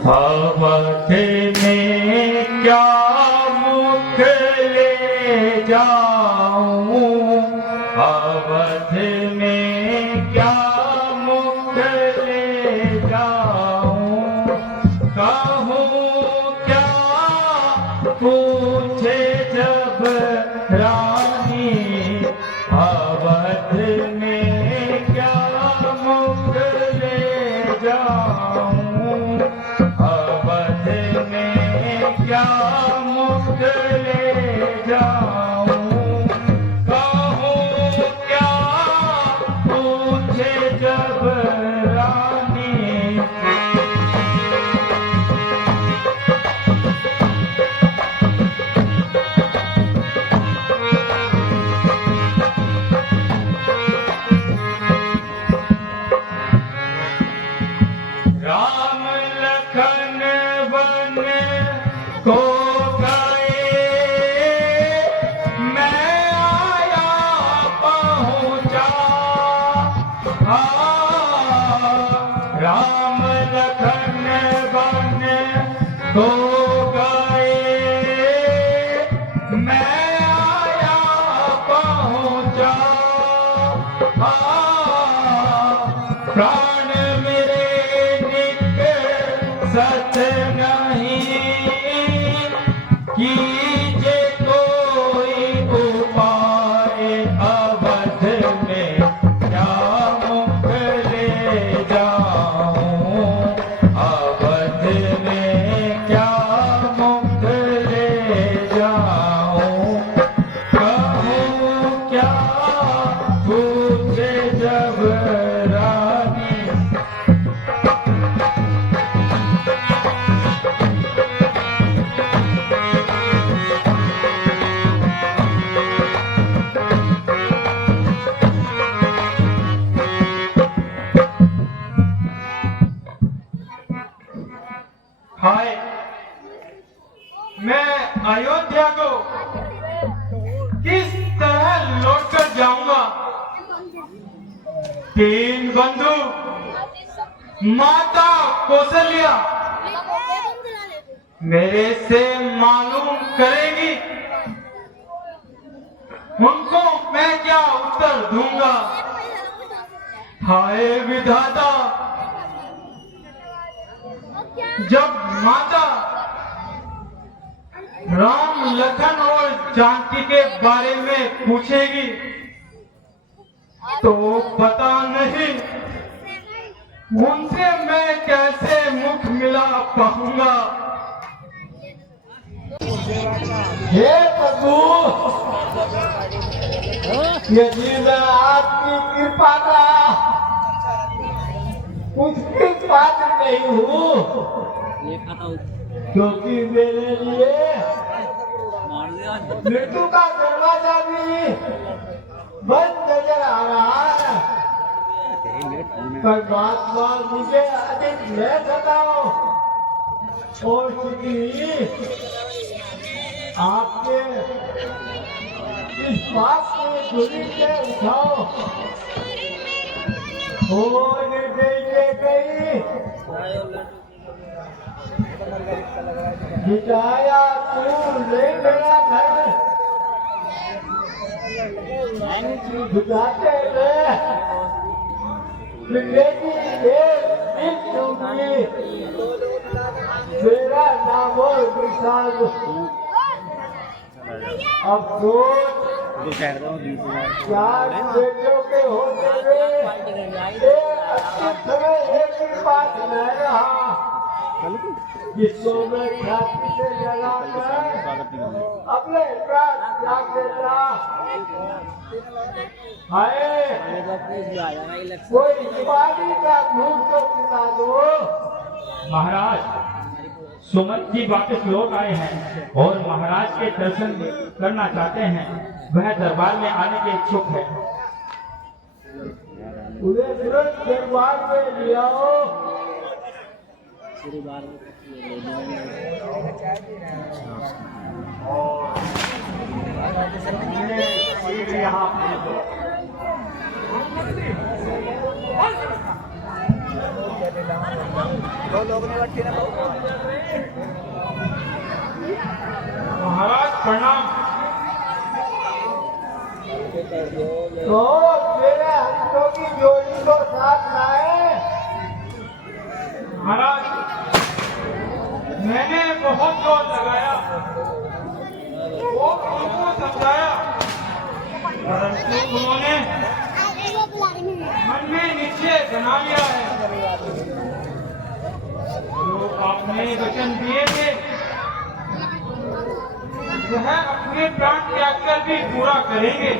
अवध में क्या मुख ले जाऊं, अवध में क्या मुख ले जाऊं, कहूँ क्या पूछे जब रानी, अवध में क्या मुख ले जाऊं, अवध में क्या मुख ले जाऊं, कहूँ क्या पूछे जब रानी। राम लखन वन को गए, मैं आया पहुंचा, राम लखन वन को गए, मैं आया पहुंचा, प्राण मेरे सत नहीं, कीजे कोई उपाय, अवध में क्या मुख ले जाऊं, अवध में क्या मुख ले जाऊं, कहूँ क्या पूछे जब रानी। हाय, मैं अयोध्या को किस तरह लौटकर जाऊंगा। तीन बंधु माता कौशल्या मेरे से मालूम करेगी, उनको मैं क्या उत्तर दूंगा। हाय विधाता, जब माता राम लखन और जानकी के बारे में पूछेगी तो पता नहीं उनसे मैं कैसे मुख मिला पाऊंगा। हे प्रभु, यदि मैं आपकी कृपा का उसकी पात्र नहीं हूँ, क्योंकि मेरे लिए मृत्यु का दरवाजा भी बंद नजर आ रहा है। परमात्मा मुझे अधिक न सताओ और श्री आपके इस बात को दूरी से उठाओ। और जिताया तू ले मेरा घर, जिताते रहे जिंदगी मेरा नाम हो विशाल। अफसोस चार बेटियों के होते हुए एक ही बात न रहा, जिसको मैं छाती से लगाकर अपने प्राण त्याग देता। हाय, कोई बीमारी का भूत तो पिला दो। महाराज, सुमन जी वापस लौट आए हैं और महाराज के दर्शन करना चाहते हैं। वह दरबार में आने के इच्छुक है। उन्हें तुरंत दरबार में ले आओ। यहाँ महाराज प्रणाम। तो मेरे हंसों की जोड़ी को साथ लाए। महाराज मैंने बहुत जोर लगाया, वो उनको समझाया, परंतु उन्होंने मन में निश्चय बना लिया है। जो आपने वचन दिए थे वह अपने प्राण त्याग कर भी पूरा करेंगे।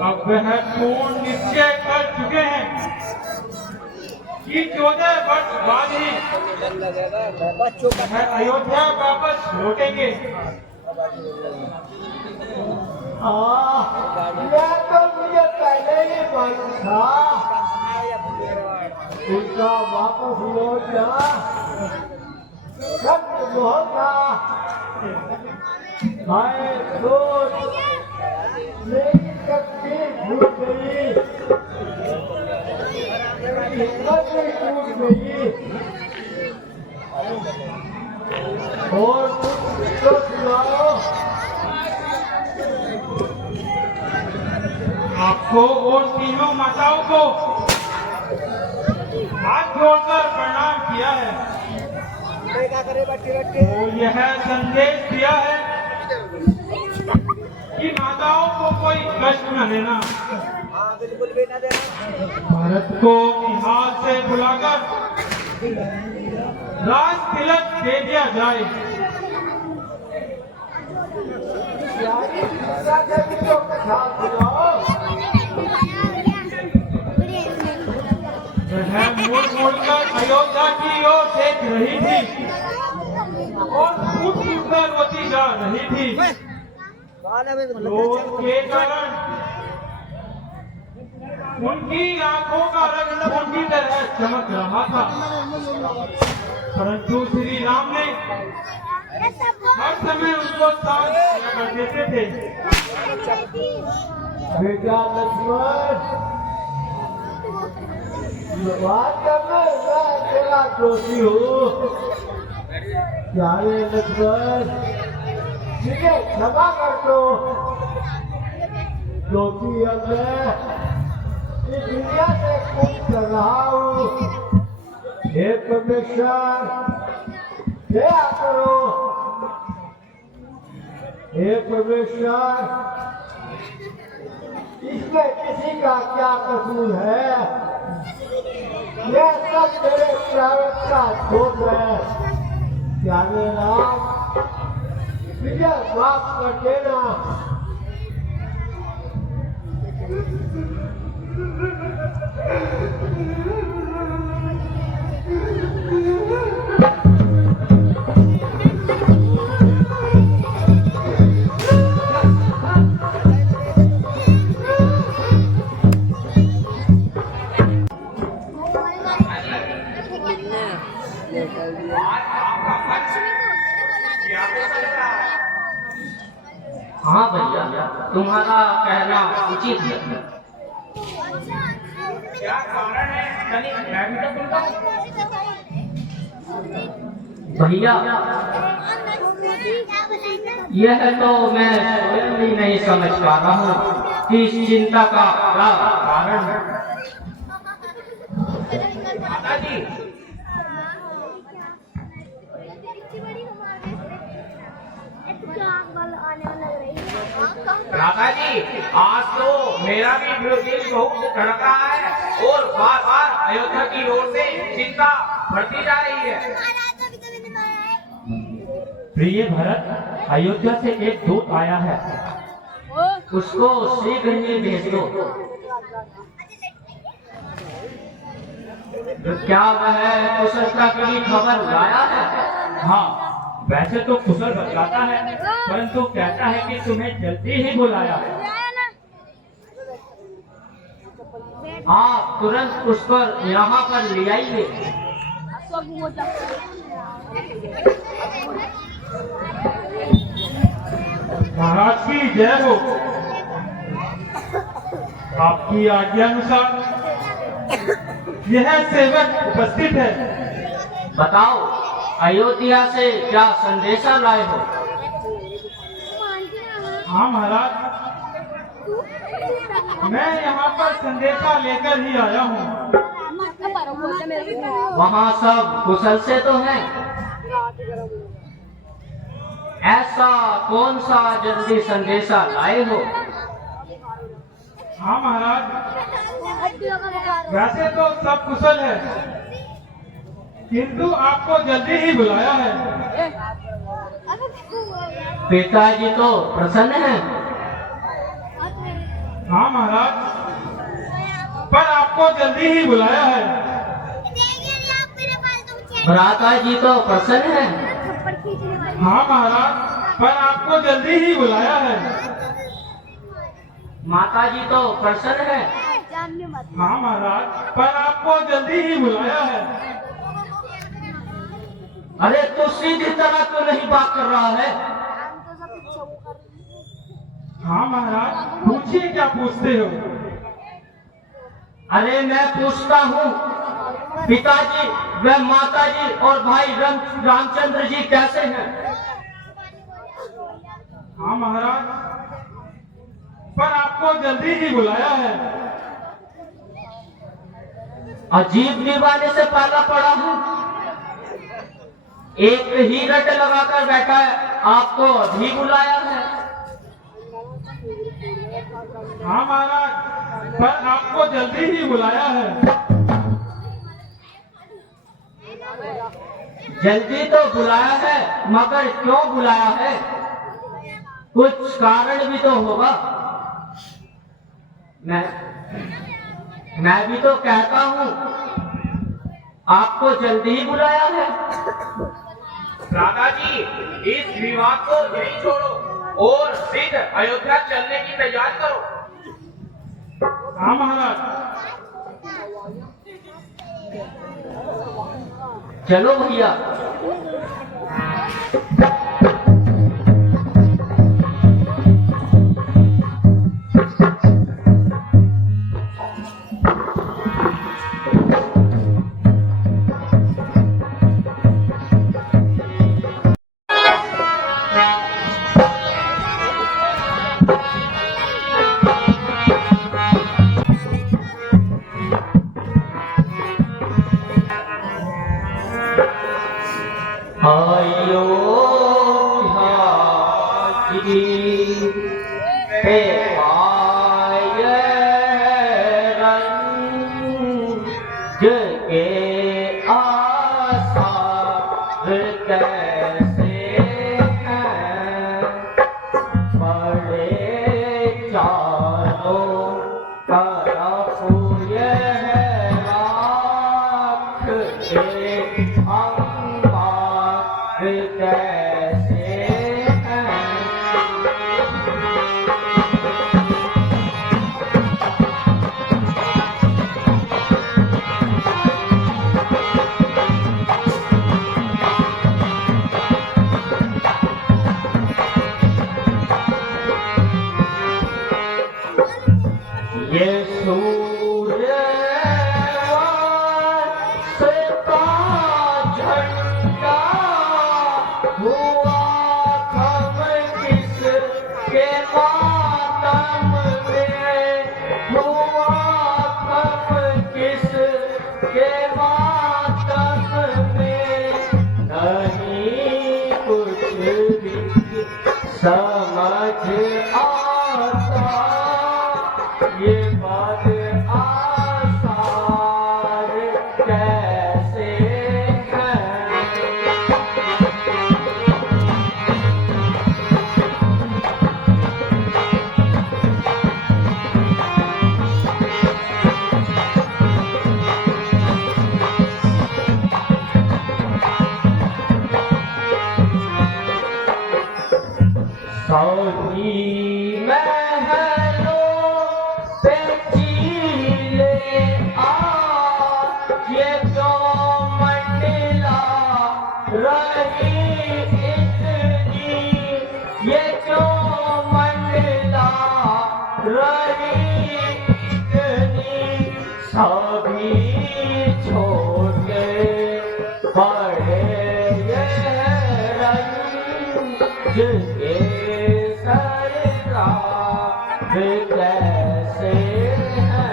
अब वह पूर्ण निश्चय कर चुके हैं कि 14 वर्ष बाद ही वह अयोध्या वापस लौटेंगे। यह तो मुझे पहले ही मालूम था। उनका वापस लौटना सत्य बहुत था। हाय सोच मेरी शक्ति भूल गई, हिम्मत भी टूट गई। और तो सुनाओ। आपको और तीनों माताओं को हाथ जोड़कर प्रणाम किया है और यह संदेश दिया है कि माताओं को कोई कष्ट न देना। बिल्कुल भी न देना। भारत को बिहार से बुलाकर राज तिलक दे दिया जाए। वह मुड़ मुड़कर अयोध्या की ओर देख रही थी और फूट फूटकर रोती जा रही थी। क्रोध के कारण उनकी आंखों का रंग उनकी तरह चमक रहा था, परंतु श्री राम ने हर समय उनको शांत कर देते थे। बेटा लक्ष्मण, बात करना मैं तेरा दोषी हूँ। प्यारे लक्ष्मण, मुझे क्षमा कर दो। दोषी अब मैं इस दुनिया से कूद कर रहा हूँ। हे परमेश्वर, दया करो। हे परमेश्वर, इसमें किसी का क्या कसूर है? यह सब तेरे प्रारब्ध का दोष है। प्यारे राम, मुझे माफ कर देना। हाँ भैया, तुम्हारा कहना उचित है। क्या कारण है? चलिए मैं भी तो सुनता हूँ। भैया यह तो मैं स्वयं भी नहीं समझ पा रहा हूँ कि इस चिंता का क्या कारण है। माता जी, राधा जी, आज तो मेरा भी दिल बहुत धड़क रहा है और बार बार अयोध्या की ओर से चिंता बढ़ती जा रही है। प्रिय भरत, अयोध्या से एक दूत आया है, उसको शीघ्र ही भेज दो। क्या वह कुशलता की खबर लाया है? हाँ, वैसे तो कुशल बतलाता है, परंतु कहता है कि तुम्हें जल्दी ही बुलाया है। आप तुरंत उस पर यहाँ पर ले आइए। महाराज की जय हो। आपकी आज्ञा अनुसार यह सेवक उपस्थित है। बताओ, अयोध्या से क्या संदेशा लाए हो? हाँ महाराज, मैं यहाँ पर संदेशा लेकर ही आया हूँ। वहाँ सब कुशल से तो हैं? ऐसा कौन सा जल्दी संदेशा लाए हो? हाँ महाराज, वैसे तो सब कुशल है, किंतु आपको जल्दी ही बुलाया है। पिताजी तो प्रसन्न हैं? हाँ महाराज, पर आपको जल्दी ही बुलाया है। भ्राता जी तो प्रसन्न हैं? हाँ महाराज, पर आपको जल्दी ही बुलाया है। माता जी तो प्रसन्न है? हाँ महाराज, पर आपको जल्दी ही बुलाया है। अरे तू सीधी तरह क्यों नहीं बात कर रहा है? हाँ महाराज, पूछिए क्या पूछते हो। अरे मैं पूछता हूँ, पिताजी व माताजी और भाई रामचंद्र जी कैसे हैं? हाँ महाराज, पर आपको जल्दी ही बुलाया है। अजीब दीवाने से पाला पड़ा हूँ, एक ही रट लगाकर बैठा है, आपको अभी बुलाया है। हाँ महाराज, पर आपको जल्दी ही बुलाया है। जल्दी तो बुलाया है, मगर क्यों बुलाया है? कुछ कारण भी तो होगा। मैं भी तो कहता हूँ, आपको जल्दी ही बुलाया है। दादाजी, इस विवाद को यहीं छोड़ो और सीधे अयोध्या चलने की तैयारी करो। हाँ महाराज, चलो भैया। सभी मुझके सरकार कैसे है।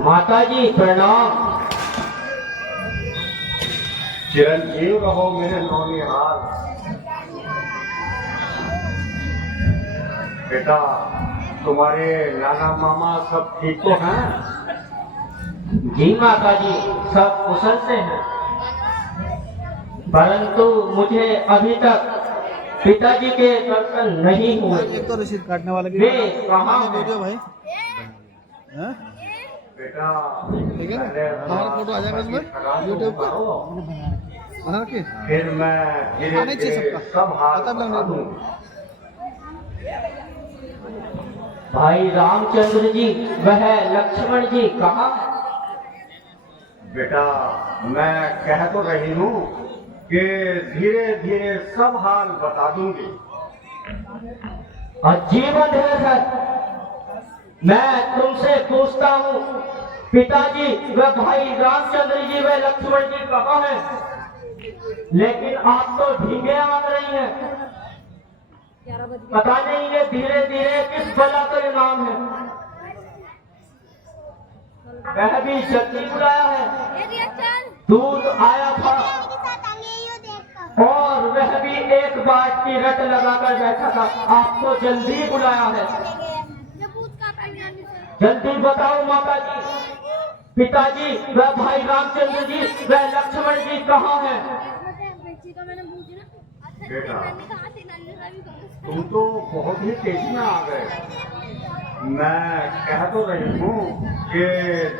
माता जी प्रणाम। चिरंजीव रहो मेरे नौनिहाल। बेटा, तुम्हारे नाना मामा सब ठीक तो हैं? जी माता जी सब कुशल से हैं, परंतु मुझे अभी तक पिताजी के दर्शन नहीं हुए। एक तो रसीद काटने वाले वे कहाँ दे दो हैं? भाई। हैं? बेटा, ठीक है ना? पहले हमारा फोटो आ जाएगा इसमें यूट्यूब पर बना के फिर मैं धीरे आने चाहिए धीरे सबका। सब हाथ पता भी लगने बता दो। दूंगा। भाई रामचंद्र जी वह लक्ष्मण जी कहाँ हैं? बेटा, मैं कह तो रही हूँ कि धीरे धीरे सब हाल बता दूंगी। और जीवन है, मैं तुमसे पूछता हूँ पिताजी व भाई रामचंद्र जी व लक्ष्मण जी कहाँ हैं? लेकिन आप तो ढींगे आग रही हैं। पता नहीं ये धीरे धीरे किस बला का ये नाम है। वह भी जल्दी बुलाया है, दूध आया था और वह भी एक बाट की रट लगाकर बैठा था। आपको जल्दी बुलाया है, जल्दी बताओ माता जी, पिताजी वह भाई रामचंद्र जी वह लक्ष्मण जी कहाँ हैं? बेटा, तुम तो बहुत ही तेजी में आ गए। मैं कह तो रही हूँ कि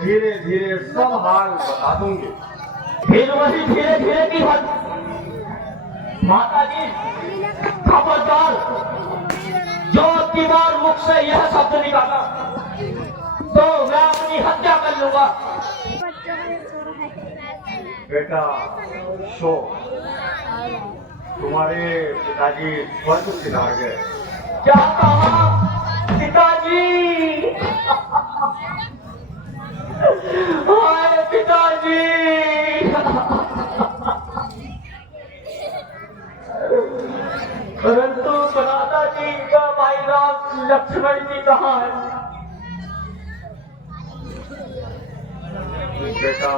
धीरे धीरे सब हाल बता दूंगी। फिर वही धीरे धीरे की हद। माता जी खबरदार, जो दीवार मुख से यह शब्द निकाला तो मैं अपनी हत्या कर लूंगा। बेटा, सो तुम्हारे पिताजी स्वर्ग सिधार गए। क्या कहा पिताजी? हाय पिताजी। परंतु भ्राता जी का भाई राम लक्ष्मण जी कहाँ है? बेटा,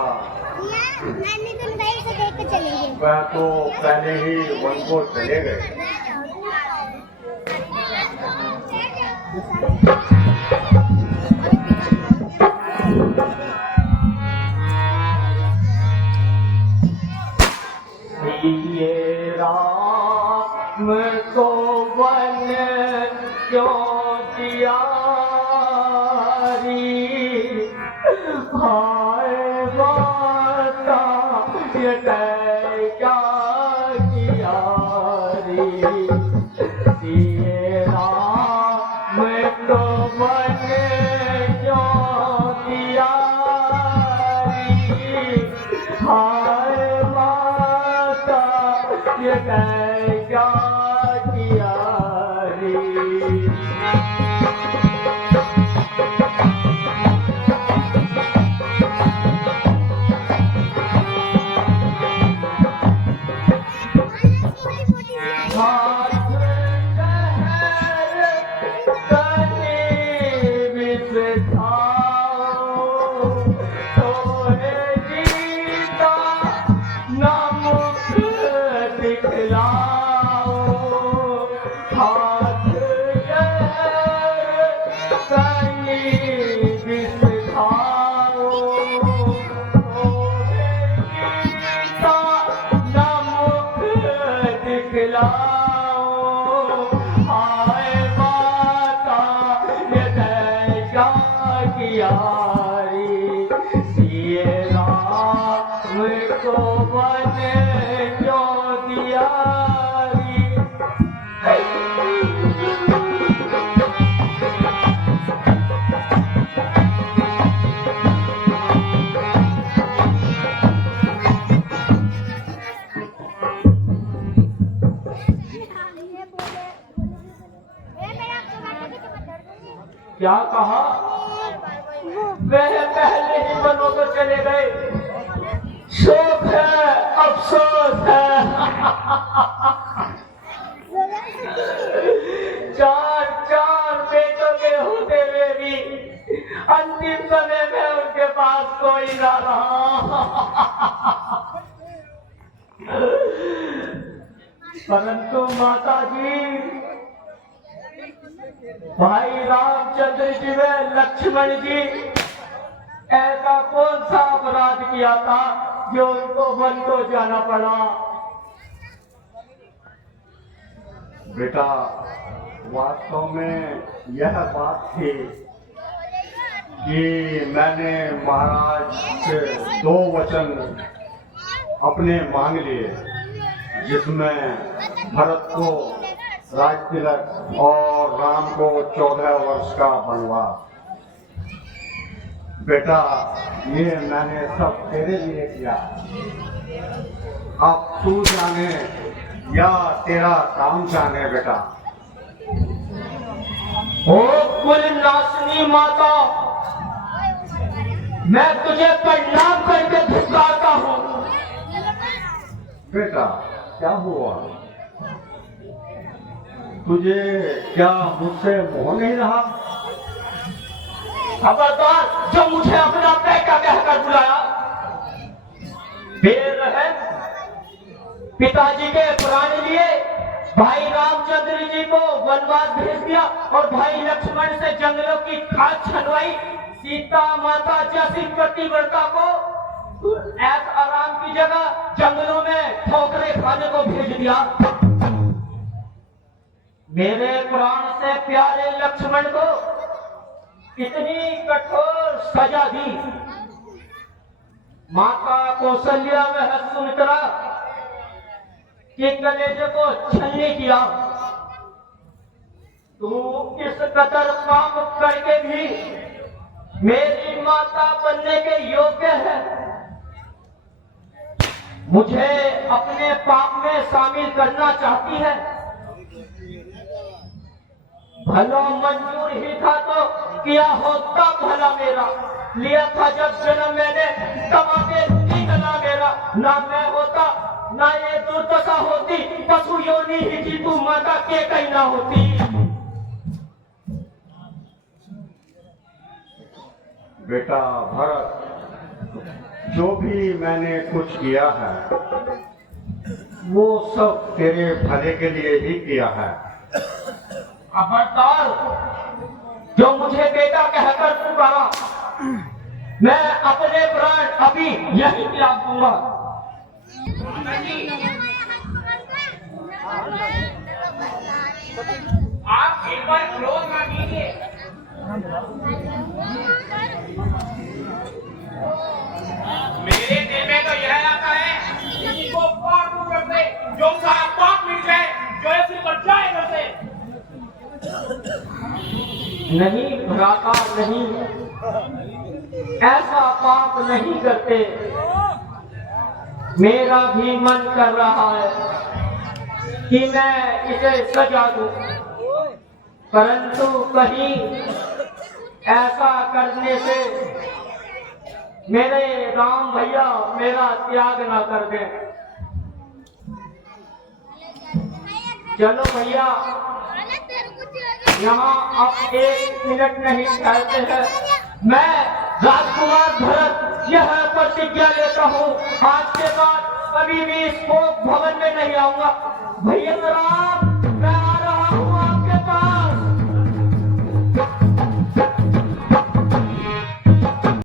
नानी तुम दही से देख के चले गए। वह तो पहले ही वन को चले गए। ये राम को वन क्यों दिया री? हाय माता ये तय क्या किया री? ये राम को वन क्यों दिया री? हाय माता ये तय क्या किया री? दिखलाओ क्या कहा? वह पहले ही बनों को चले गए। शोक है, अफसोस है। चार बेटों के होते हुए भी अंतिम समय में उनके पास कोई ना रहा। परंतु माता जी, भाई रामचंद्र जी व लक्ष्मण जी ऐसा कौन सा अपराध किया था जो उनको वन को जाना पड़ा? बेटा, वास्तव में यह बात थी कि मैंने महाराज से 2 वचन अपने मांग लिए, जिसमें भरत को राज तिलक और राम को 14 वर्ष का वनवास। बेटा, ये मैंने सब तेरे लिए किया। अब तू जाने या तेरा काम जाने बेटा। ओ कुल नाशनी माता, मैं तुझे प्रणाम करके धिक्कारता हूँ। बेटा, क्या हुआ? तुझे क्या मुझसे मोह नहीं रहा? खबरदार, जो मुझे अपना बेटा कहकर बुलाया। बेरहम, पिताजी के प्राण लिए भाई रामचंद्र जी को वनवास भेज दिया और भाई लक्ष्मण से जंगलों की खाद छनवाई। सीता माता जैसी पतिव्रता को ऐस आराम की जगह जंगलों में ठोकरे खाने को भेज दिया। मेरे प्राण से प्यारे लक्ष्मण को इतनी कठोर सजा दी। माता कौशल्या व सुमित्रा के कलेजे को छलनी किया। तू इस कदर पाप करके भी मेरी माता बनने के योग्य है। मुझे अपने पाप में शामिल करना चाहती है। भला मंजूर ही था तो किया होता भला मेरा। लिया था जब जन्म मैंने तब आगे निकला मेरा। ना मैं होता ना ये दुर्दशा होती, पशु योनि ही थी तू माता के कहीं ना होती। बेटा भरत, जो भी मैंने कुछ किया है वो सब तेरे भले के लिए ही किया है। खबरदार, जो मुझे बेटा कहकर पुकारा, मैं अपने प्राण अभी यही त्याग दूंगा। आप एक बार क्रोध ना कीजिए। मेरे दिल में तो यह आता है कि इनको पाप कर दे, जो सारा पाप मिट जाए, जो ऐसे बच जाए घर से। नहीं भ्राता, नहीं, ऐसा पाप नहीं करते। मेरा भी मन कर रहा है कि मैं इसे सजा दूं, परंतु कहीं ऐसा करने से मेरे राम भैया मेरा त्याग ना कर दें। चलो भैया, यहाँ अब 1 मिनट नहीं ठहरते हैं। मैं राजकुमार भरत यह प्रतिज्ञा लेता हूँ, आज के बाद कभी भी इस भवन में नहीं आऊंगा। भैया राम